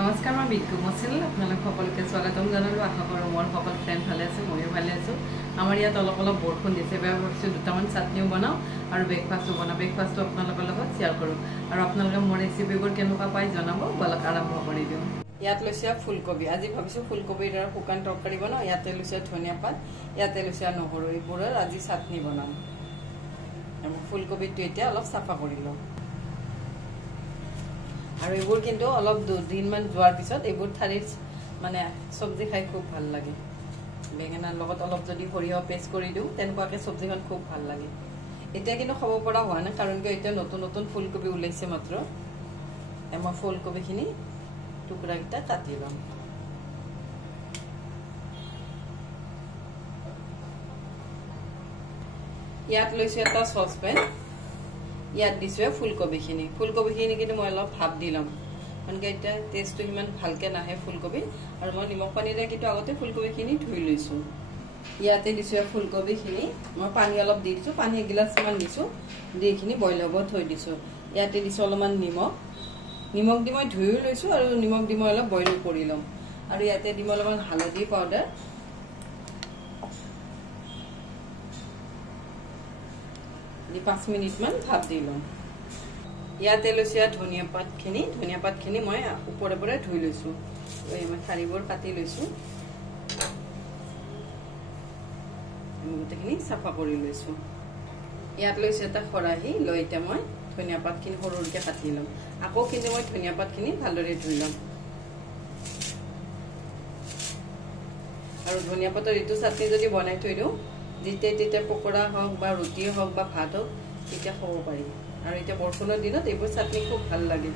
নমস্কাৰ মই বিকু মছিল আপোনালোক সকলোকে স্বাগতম জনালো আশা কৰোঁ মোৰ সকলো ফ্ৰেণ্ড ভালে আছে ময়ো ভালে আছোঁ আমাৰ ইয়াত অলপ বৰষুণ দিছে বেয়া ভাবিছোঁ দুটামান চাটনিও বনাওঁ আৰু ব্ৰেকফাষ্টো বনাওঁ ব্ৰেকফাষ্টো আপোনালোকৰ লগত শ্বেয়াৰ কৰোঁ আৰু আপোনালোকে মোৰ ৰেচিপিবোৰ কেনেকুৱা পাই জনাব বলক আৰম্ভ কৰি দিওঁ ইয়াত লৈছে ফুলকবি আজি ভাবিছোঁ ফুলকবিৰ দ্বাৰা শুকান তৰকাৰী বনাওঁ ইয়াতে লৈছে ধনিয়া পাত ইয়াতে লৈছে নহৰু এইবোৰৰ আজি চাটনি বনাম আৰু ফুলকবিটো এতিয়া অলপ চাফা কৰি লওঁ আৰু এইবোৰ কিন্তু অলপ দুদিনমান যোৱাৰ পিছত এইবোৰ থালিৰ মানে চব্জি খাই খুব ভাল লাগে বেঙেনাৰ লগত অলপ যদি সৰিয়হ পেষ্ট কৰি দিওঁ তেনেকুৱাকৈ চব্জিখন খুব ভাল লাগে এতিয়া কিন্তু খাব পৰা হোৱা নাই কাৰণ এতিয়া নতুন নতুন ফুলকবি ওলাইছে মাত্ৰ মই ফুলকবিখিনি টুকুৰাকেইটা কাটি ল'ম ইয়াত লৈছোঁ এটা চচপেন ইয়াত দিছোঁ ফুলকবিখিনি কিন্তু মই অলপ ভাপ দি ল'ম কাৰণ এতিয়া টেষ্টটো ইমান ভালকৈ নাহে ফুলকবি আৰু মই নিমখ পানীৰে কিন্তু আগতে ফুলকবিখিনি ধুই লৈছোঁ ইয়াতে দিছোঁ ফুলকবিখিনি মই পানী অলপ দি দিছোঁ পানী এগিলাচমান দিছোঁ দি এইখিনি বইল হ'ব থৈ দিছোঁ ইয়াতে দিছোঁ অলপমান নিমখ দি মই ধুইও লৈছোঁ আৰু নিমখ দি মই অলপ বইল কৰি ল'ম আৰু ইয়াতে দিম অলপমান হালধি পাউডাৰ দি 5 মিনিটমান ভাপ দি লওঁ ইয়াতে লৈছোঁ ধনিয়া পাতখিনি মই ওপৰে ওপৰে ধুই লৈছোঁ মই ঠাৰিবোৰ কাটি লৈছোঁ গোটেইখিনি চাফা কৰি লৈছোঁ ইয়াত লৈছোঁ এটা খৰাহী লৈ এতিয়া মই ধনিয়া পাতখিনি সৰুকৈ কাটি ল'ম আকৌ কিন্তু মই ধনিয়া পাতখিনি ভালদৰে ধুই ল'ম আৰু ধনিয়া পাতৰ এইটো চাটনি যদি বনাই থৈ দিওঁ যেতিয়া তেতিয়া পকৰা হওক বা ৰুটি হওক বা ভাত হওক তেতিয়া খাব পাৰি আৰু এতিয়া বৰষুণৰ দিনত এইবোৰ চাটনি খুব ভাল লাগে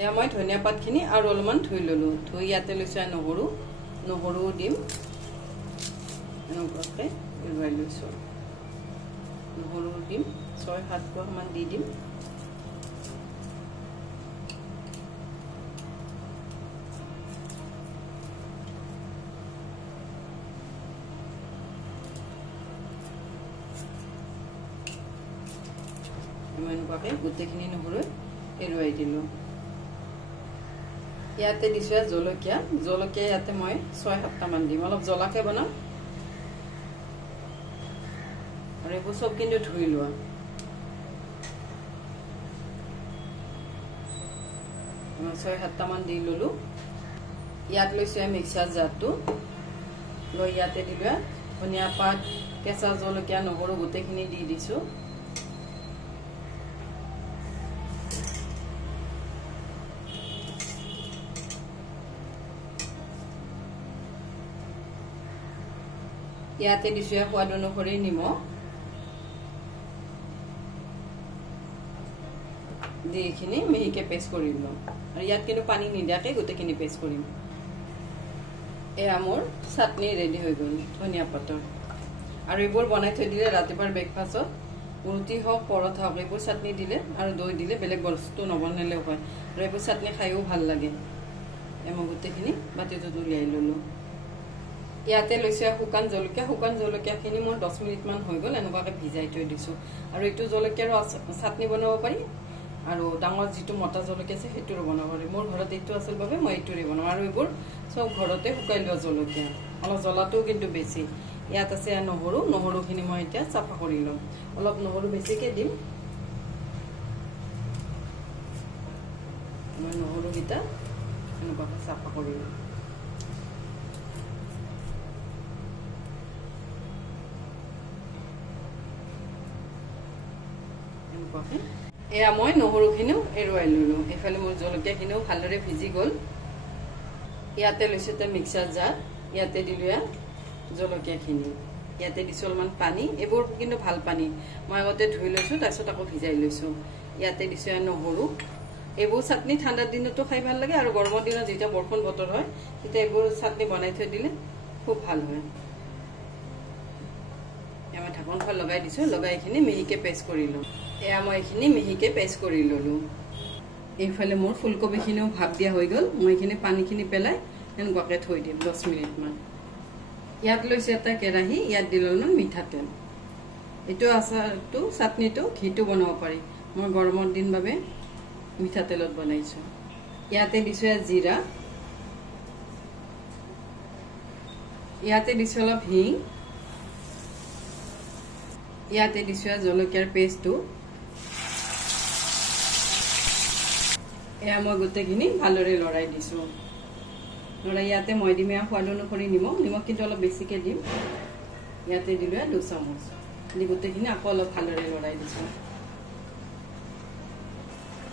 এয়া মই ধনিয়া পাতখিনি আৰু অলপমান ধুই ল'লোঁ ধুই ইয়াতে লৈছোঁ নহৰু দিম এনেকুৱাকৈ উলুৱাই লৈছোঁ নহৰু দিম 6-7 কোৱামান দি দিম এনেকুৱাকৈ গোটেইখিনি নহৰু এৰুৱাই দিলোঁ ইয়াতে দিছোঁ জলকীয়া ইয়াতে মই 6-7টামান দিম অলপ জ্বলাকৈ বনাম আৰু এইবোৰ চব কিন্তু ধুই লোৱা মই 6-7টামান দি ল'লোঁ ইয়াত লৈছোঁ মিক্সাৰ জাৰটো লৈ ইয়াতে দিলোঁ ধনিয়া পাত কেঁচা জলকীয়া নহৰু গোটেইখিনি দি দিছোঁ ইয়াতে দিছোঁ সোৱাদ অনুসৰি নিমখ দি এইখিনি মিহিকৈ পেষ্ট কৰি ল'ম আৰু ইয়াত কিন্তু পানী নিদিয়াকৈ গোটেইখিনি পেষ্ট কৰিম এয়া মোৰ চাটনি ৰেডি হৈ গ'ল ধনিয়া পাতৰ আৰু এইবোৰ বনাই থৈ দিলে ৰাতিপুৱাৰ ব্ৰেকফাষ্টত ৰুটি হওক পৰঠা হওক এইবোৰ চাটনি দিলে আৰু দৈ দিলে বেলেগ বস্তু নবনালেও হয় আৰু এইবোৰ চাটনি খায়ো ভাল লাগে মই গোটেইখিনি বাতিটোত উলিয়াই ল'লোঁ ইয়াতে লৈছোঁ শুকান জলকীয়াখিনি মোৰ 10 মিনিটমান হৈ গ'ল এনেকুৱাকৈ ভিজাই থৈ দিছোঁ আৰু এইটো জলকীয়াৰো চাটনি বনাব পাৰি আৰু ডাঙৰ যিটো মতা জলকীয়া আছে সেইটোৰো বনাব পাৰি মোৰ ঘৰত এইটো আছিল বাবে মই এইটোৰে বনাওঁ আৰু এইবোৰ চব ঘৰতে শুকাই লোৱা জলকীয়া অলপ জ্বলাটোও কিন্তু বেছি ইয়াত আছে নহৰুখিনি মই এতিয়া চাফা কৰি ল'ম অলপ নহৰু বেছিকৈ দিম মই নহৰুকেইটা এনেকুৱাকৈ চাফা কৰি ল'ম এয়া মই নহৰুখিনিও এৰুৱাই ল'লোঁ এইফালে মোৰ জলকীয়াখিনিও ভালদৰে ভিজি গ'ল ইয়াতে লৈছোঁ এটা মিক্সাৰ জাৰ ইয়াতে দিলোঁ জলকীয়াখিনি ইয়াতে দিছোঁ অলপমান পানী এইবোৰ কিন্তু ভাল পানী মই আগতে ধুই লৈছোঁ তাৰপিছত আকৌ ভিজাই লৈছোঁ ইয়াতে দিছোঁ নহৰু এইবোৰ চাটনি ঠাণ্ডাৰ দিনতো খাই ভাল লাগে আৰু গৰমৰ দিনত যেতিয়া বৰষুণ বতৰ হয় তেতিয়া এইবোৰ চাটনি বনাই থৈ দিলে খুব ভাল হয় মই ঢাকনখন লগাই দিছোঁ লগাই এইখিনি মিহিকৈ পেষ্ট কৰি লওঁ এয়া মই এইখিনি মিহিকৈ পেষ্ট কৰি ল'লোঁ এইফালে মোৰ ফুলকবিখিনিও ভাপ দিয়া হৈ গ'ল মই এইখিনি পানীখিনি পেলাই এনেকুৱাকৈ থৈ দিম 10 মিনিটমান ইয়াত লৈছোঁ এটা কেৰাহী ইয়াত দিলোঁ অলপমান মিঠাতেল এইটো আচাৰটো চাটনিটো ঘিটো বনাব পাৰি মই গৰমৰ দিন বাবে মিঠাতেলত বনাইছোঁ ইয়াতে দিছোঁ জিৰা ইয়াতে দিছো অলপ হিং, ইয়াতে দিছো জলকীয়াৰ পেষ্টটো। এয়া মই গোটেইখিনি ভালদৰে লৰাই দিছো। লৰাই ইয়াতে মই দিম সোৱাদ অনুসৰি নিমখ কিন্তু অলপ বেছিকে দিম। ইয়াতে দিলো 2 চামুচ দি গোটেইখিনি আকৌ অলপ ভালদৰে লৰাই দিছো।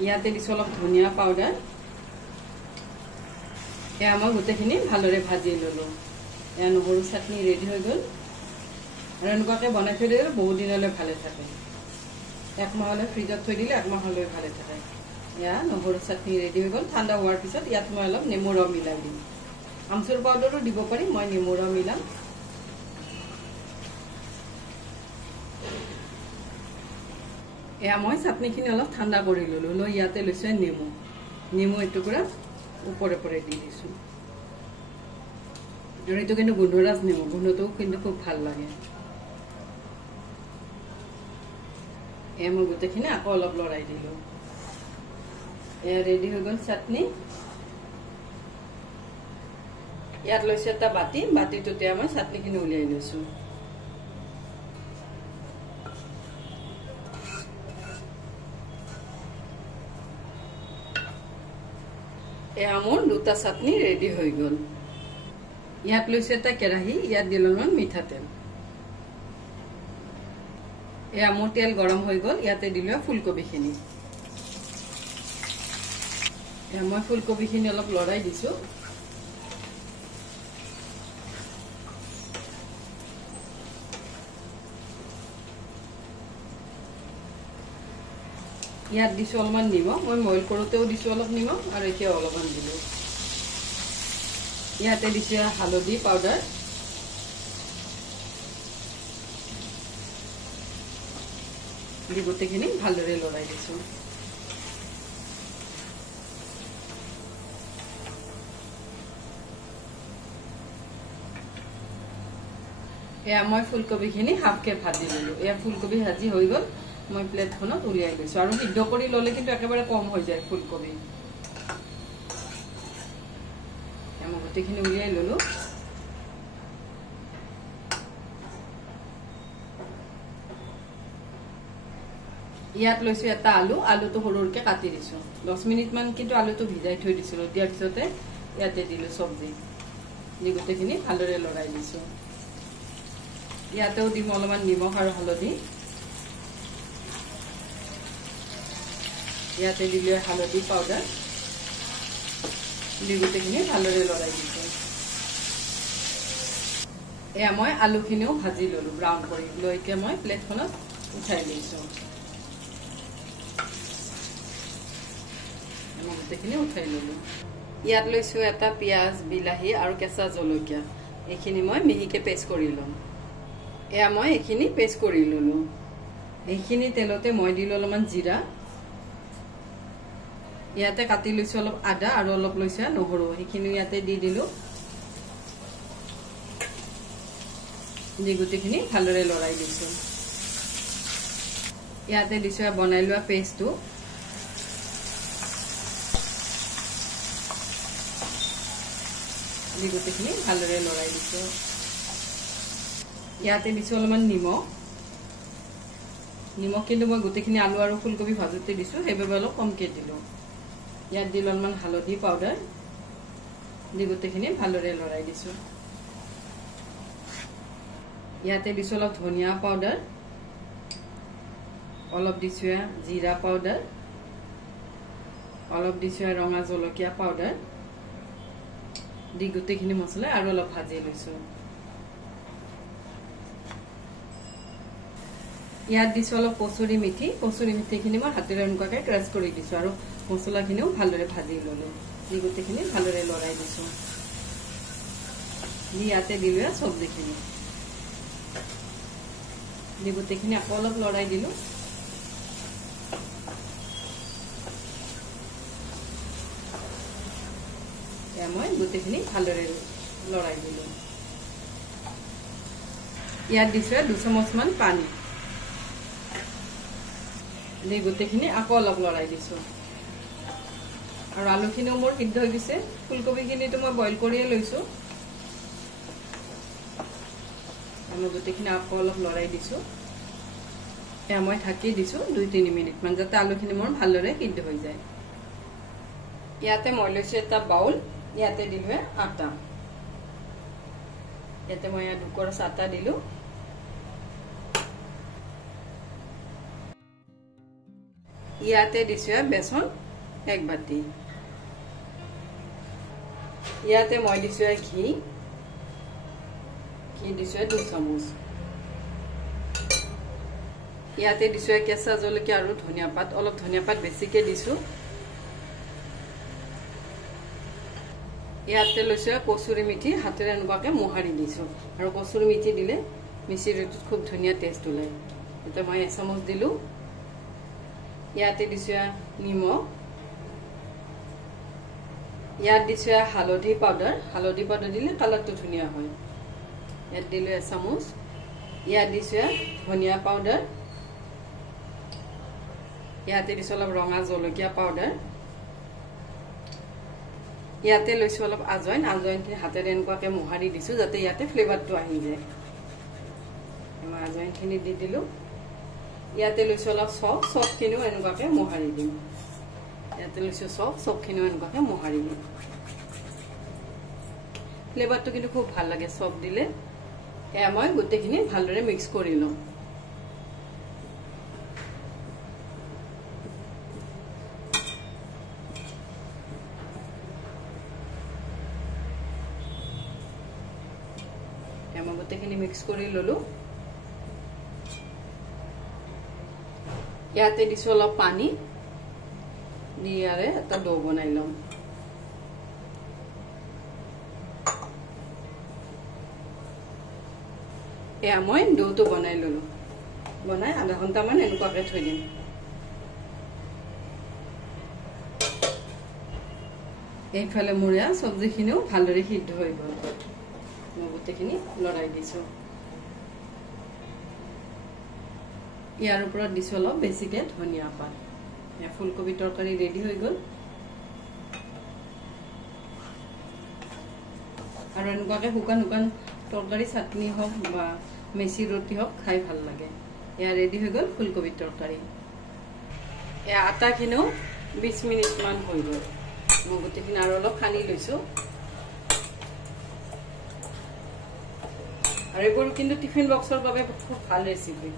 ইয়াতে দিছো অলপ ধনিয়া পাউডাৰ। এয়া মই গোটেইখিনি ভালদৰে ভাজি ললো। এয়া নহৰু চাটনি ৰেডি হৈ গ'ল। আৰু এনেকুৱাকে বনাই থৈ দিলে বহুত দিনলৈ ভালে থাকে। 1 মাহলৈ ফ্ৰিজত থৈ দিলে 1 মাহলৈ ভালে থাকে। এয়া নহৰু চাটনি ৰেডি হৈ গ'ল। ঠাণ্ডা হোৱাৰ পিছত ইয়াত মই অলপ নেমু ৰস মিলাই দিম। আমচুৰ পাউডাৰো দিব পাৰি, মই নেমু ৰস মিলাম। এয়া মই চাটনিখিনি অলপ ঠাণ্ডা কৰি ললো। লৈ ইয়াতে লৈছো নেমু এটুকুৰা ওপৰে ওপৰে দি দিছো। আৰু এইটো কিন্তু গোন্ধৰাজ নেমু, গোন্ধটো কিন্তু খুব ভাল লাগে। এয়া মই গোটেইখিনি আকৌ অলপ লৰাই দিলো। এয়া ৰেডি হৈ গ'ল চাটনি। ইয়াত লৈছো এটা বাতিটোতে মই চাটনিখিনি উলিয়াই লৈছো। এয়া মোৰ 2টা চাটনি ৰেডি হৈ গ'ল। ইয়াত লৈছো এটা কেৰাহী, ইয়াত দিলো অলপমান মিঠাতেল। এয়া মোৰ তেল গৰম হৈ গ'ল। ইয়াতে দিলো ফুলকবিখিনি। এয়া মই ফুলকবিখিনি অলপ লৰাই দিছো। ইয়াত দিছো অলপমান নিমখ। মই বইল কৰোঁতেও দিছো অলপ নিমখ আৰু এতিয়া অলপমান দিলো। ইয়াতে দিছো হালধি পাউডাৰ। দি গোটেইখিনি ভালদৰে লৰাই দিছো। এয়া মই ফুলকবিখিনি হাফকে ভাজি ললো। এয়া ফুলকবি ভাজি হৈ গ'ল। মই প্লেটখনত উলিয়াই লৈছো। আৰু সিদ্ধ কৰি ললে কিন্তু একেবাৰে কম হৈ যায় ফুলকবি। মই গোটেইখিনি উলিয়াই ললো। ইয়াত লৈছো এটা আলুটো সৰুকে কাটি দিছো। 10 মিনিট মান কিন্তু আলুটো ভিজাই থৈ দিছিলো। দিয়াৰ পিছতে ইয়াতে দিলো চব্জি। দি গোটেইখিনি ভালদৰে লৰাই দিছো। ইয়াতেও দিম অলপমান নিমখ আৰু হালধি। ইয়াতে দিলো হালধি পাউডাৰ। দি গোটেইখিনি ভালদৰে লৰাই দিছো। এয়া মই আলুখিনিও ভাজি ললো ব্ৰাউন কৰি। লৈকে মই প্লেটখনত উঠাই লৈছো। গোটেইখিনি উঠাই ললো। ইয়াত লৈছো এটা পিঁয়াজ, বিলাহী আৰু কেঁচা জলকীয়া। এইখিনি মই মিহিকে পেষ্ট কৰি লম। এয়া মই এইখিনি পেষ্ট কৰি ললো। এইখিনি তেলতে মই দিলো অলপমান জিৰা। ইয়াতে কাটি লৈছো অলপ আদা আৰু অলপ লৈছো নহৰু। সেইখিনি ইয়াতে দি দিলো। দি গোটেইখিনি ভালদৰে লৰাই দিছো। ইয়াতে দিছো বনাই লোৱা পেষ্টটো। দি গোটেইখিনি ভালদৰে লৰাই দিছো। ইয়াতে দিছো অলপমান নিমখ কিন্তু মই গোটেইখিনি আলু আৰু ফুলকবি ভাজোতে দিছো, সেইবাবে অলপ কমকে দিলো। ইয়াত দিলো অলপমান হালধি পাউডাৰ। দি গোটেইখিনি ভালদৰে লৰাই দিছো। ইয়াতে দিছো অলপ ধনিয়া পাউডাৰ, অলপ দিছো জিৰা পাউডাৰ, অলপ দিছো ৰঙা জলকীয়া পাউডাৰ। দি গোটেইখিনি মছলা আৰু অলপ ভাজি লৈছো। ইয়াত দিছো অলপ কচুৰি মেথিখিনি মই হাতেৰে এনেকুৱাকে ক্ৰাছ কৰি দিছো আৰু মছলাখিনিও ভালদৰে ভাজি ললো। দি গোটেইখিনি ভালদৰে লৰাই দিছো। দি ইয়াতে দিলো চব্জিখিনি। দি গোটেইখিনি আকৌ অলপ লৰাই দিলো। মই গোটেইখিনি ভালদৰে লৰাই দিলো। ইয়াত দিছো 2 চামুচ মান পানী। দি গোটেইখিনি আকৌ অলপ লৰাই দিছো। আৰু আলুখিনিও মোৰ সিদ্ধ হৈ গৈছে। ফুলকবিখিনিটো মই বইল কৰিয়ে লৈছো। আমি গোটেইখিনি আকৌ অলপ লৰাই দিছো এয়া মই ঢাকি দিছো 2-3 মিনিট মান যাতে আলুখিনি মোৰ ভালদৰে সিদ্ধ হৈ যায় ইয়াতে মই লৈছো এটা বাউল ইয়াতে দিলো আটা ইয়াতে মই দুকৰছ আটা দিলো ইয়াতে দিছো বেসন 1 বাটি ইয়াতে মই দিছো ঘি দিছো 2 চামুচ ইয়াতে দিছো কেঁচা জলকীয়া আৰু ধনিয়া পাত অলপ ধনিয়া পাত বেছিকে দিছো ইয়াতে লৈছো কচুৰি মিঠি হাতেৰে এনেকুৱাকে মোহাৰি দিছো আৰু কচুৰি মিঠি দিলে মিচি ৰুটিত খুব ধুনীয়া টেষ্ট ওলায় এটা মই 1 চামুচ দিলো ইয়াতে দিছো নিমখ ইয়াত দিছো হালধি পাউডাৰ দিলে কালাৰটো ধুনীয়া হয় ইয়াত দিলো 1 চামুচ ইয়াত দিছো ধনিয়া পাউডাৰ ইয়াতে দিছো অলপ ৰঙা জলকীয়া পাউডাৰ ইয়াতে লৈছো অলপ আজৱাইনখিনি হাতেৰে এনেকুৱাকে মোহাৰি দিছো যাতে ইয়াতে ফ্লেভাৰটো আহি যায় মই আজৱাইনখিনি দি দিলো ইয়াতে লৈছো অলপ চফখিনিও এনেকুৱাকে মোহাৰি দিম ইয়াতে লৈছো চফখিনিও এনেকুৱাকে মোহাৰি দিম ফ্লেভাৰটো কিন্তু খুব ভাল লাগে চফ দিলে এয়া মই গোটেইখিনি ভালদৰে মিক্স কৰি লম মই গোটেইখিনি মিক্স কৰি ললো ইয়াতে দিছো অলপ পানী দিয়াৰে এটা ডো বনাই লম এয়া মই ডোটো বনাই ললো বনাই আধা ঘন্টা মান এনেকুৱাকে থৈ দিম এইফালে মুৰিয়া সবজিখিনিও ভালদৰে সিদ্ধ হৈ গ'ল মই গোটেইখিনি লৰাই দিছো ইয়াৰ ওপৰত দিছো অলপ বেছিকে ধনিয়া পাত এয়া ফুলকবি তৰকাৰী ৰেডি হৈ গ'ল আৰু এনেকুৱাকে শুকান তৰকাৰী চাটনি হওক বা মেচি ৰুটি হওক খাই ভাল লাগে এয়া ৰেডি হৈ গ'ল ফুলকবি তৰকাৰী এয়া আটাখিনিও 20 মিনিট মান হৈ গ'ল মই গোটেইখিনি আৰু অলপ সানি লৈছো আৰু এইবোৰ কিন্তু টিফিন বক্সৰ বাবে খুব ভাল ৰেচিপি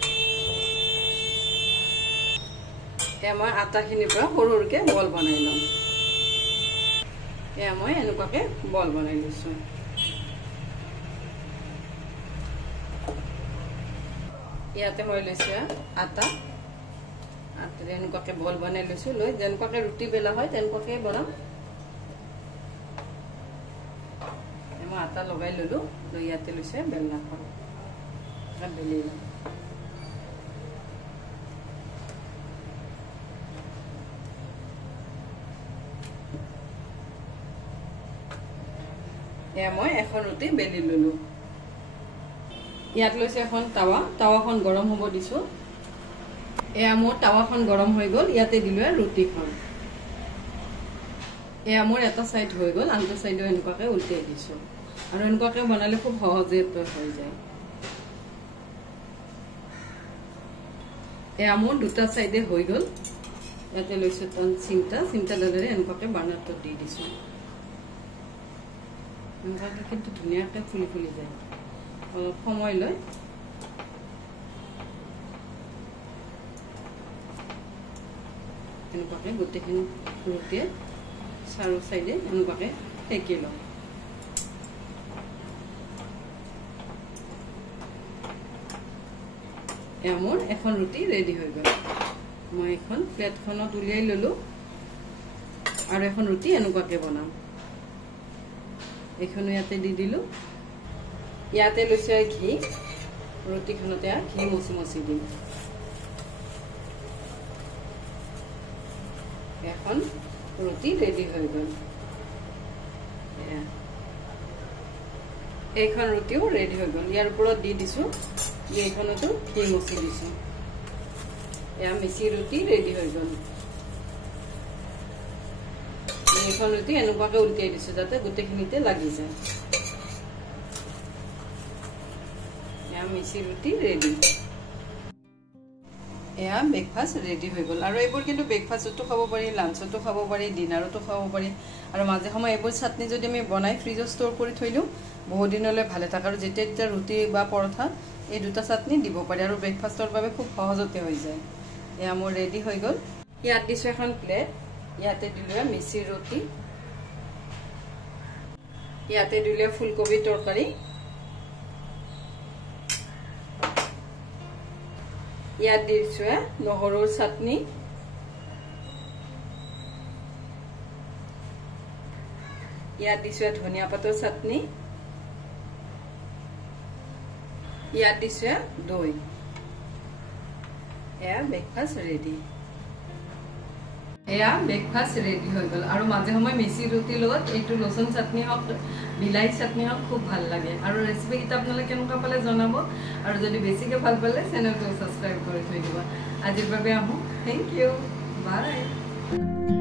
এয়া মই আটাখিনিৰ পৰা সৰুকে বল বনাই লম এয়া মই এনেকুৱাকে বল বনাই লৈছো ইয়াতে মই লৈছো আটা এনেকুৱাকে বল বনাই লৈছো লৈ যেনেকুৱাকে ৰুটি বেলা হয় তেনেকুৱাকে বনাম মই আটা লগাই ললো লৈ ইয়াতে লৈছে বেলনাখন বেলি লম এয়া মই এখন ৰুটি বেলি ললো ইয়াত লৈছে এখন তাৱাখন গৰম হ'ব দিছো এয়া মোৰ তাৱাখন গৰম হৈ গ'ল ইয়াতে দিলো ৰুটিখন এয়া মোৰ এটা সাইড হৈ গ'ল আনটো সাইডও এনেকুৱাকে উল্টাই দিছো আৰু এনেকুৱাকে বনালে খুব সহজে হৈ যায় এয়া মোৰ দুটা সাইডে হৈ গ'ল ইয়াতে লৈছো চিমটা দালেৰে এনেকুৱাকে বাৰ্ণাৰটো দি দিছো এনেকুৱাকে কিন্তু ধুনীয়াকে ফুলি যায় অলপ সময় লৈ এনেকুৱাকে গোটেইখিনি ৰুটিয়ে চাৰো সাইডে এনেকুৱাকে সেকি লওঁ এয়া মোৰ এখন ৰুটি ৰেডি হৈ গ'ল মই এখন প্লেটখনত উলিয়াই ললো আৰু এখন ৰুটি এনেকুৱাকে বনাম এইখনো ইয়াতে দি দিলো ইয়াতে লৈছে ঘি ৰুটিখনতে ঘি মচি দিম এখন ৰুটি ৰেডি হৈ গ'ল এইখন ৰুটিও ৰেডি হৈ গ'ল ইয়াৰ ওপৰত দি দিছো এইখনতো ঘি মচি দিছো এয়া মিচি ৰুটি ৰেডি হৈ গ'ল এইখন ৰুটি এনেকুৱাকে উল্টাই দিছো যাতে গোটেইখিনিতে লাগি যায় মিচি ৰুটি ৰেডি এয়া ব্ৰেকফাষ্ট ৰেডি হৈ গ'ল আৰু এইবোৰ কিন্তু ব্ৰেকফাষ্টতো খাব পাৰি লাঞ্চতো খাব পাৰি ডিনাৰতো খাব পাৰি আৰু মাজে সময়ে এইবোৰ চাটনি যদি আমি বনাই ফ্ৰিজত ষ্ট'ৰ কৰি থৈ দিওঁ বহু দিনলৈ ভালে থাকে আৰু যেতিয়া তেতিয়া ৰুটি বা পৰঠা এই দুটা চাটনি দিব পাৰি আৰু ব্ৰেকফাষ্টৰ বাবে খুব সহজতে হৈ যায় এয়া মোৰ ৰেডি হৈ গ'ল ইয়াত দিছোঁ এখন প্লেট ইয়াতে দিলোঁ মিচি ৰুটি ইয়াতে দিলোঁ ফুলকবি তৰকাৰী ইয়াত দিছোঁ নহৰুৰ চাটনি ইয়াত দিছোঁ ধনিয়া পাতৰ চাটনি ইয়াত দিছোঁ দৈ এয়া ব্ৰেকফাষ্ট ৰেডি এয়া ব্ৰেকফাষ্ট ৰেডি হৈ গ'ল আৰু মাজে সময়ে মিচি ৰুটিৰ লগত এইটো লচুন চাটনি হওক বিলাহী চাটনি হওক খুব ভাল লাগে আৰু ৰেচিপিকেইটা আপোনালোকে কেনেকুৱা পালে জনাব আৰু যদি বেছিকৈ ভাল পালে চেনেলটো ছাবস্ক্ৰাইব কৰি থৈ দিব আজিৰ বাবে আহোঁ থেংক ইউ বাই